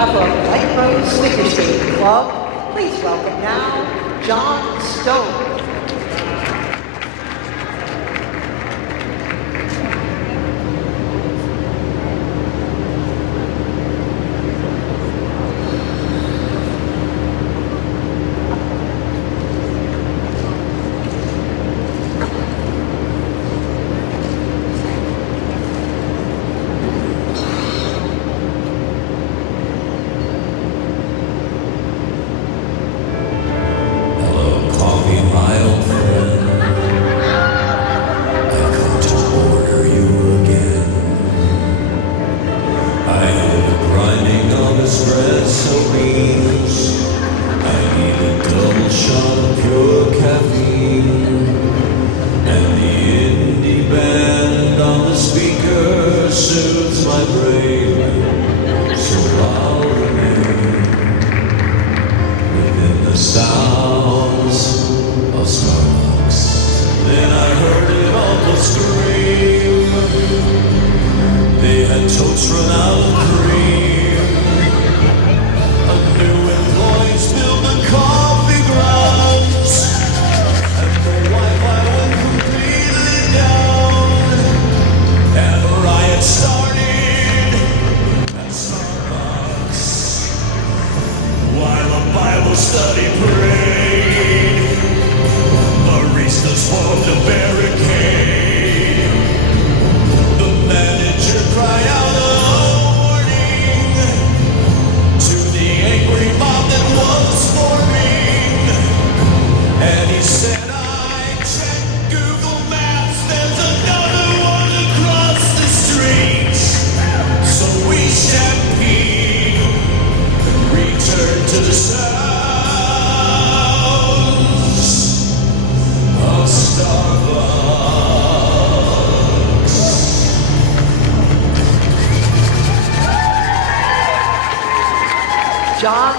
behalf of White Rose Sneaker Skate Club, please welcome now John Stone. Sounds of Starbucks. Then I heard it almost scream. They had totes run out of cream. A new employee spilled the coffee grounds, and the Wi-Fi went completely down. And a riot started at Starbucks while a Bible study parade. Baristas formed a barricade. The manager cried out a warning to the angry mob that was forming. And he said, I checked Google Maps, there's another one across the street. So we stampede, return to the sounds of Starbucks. John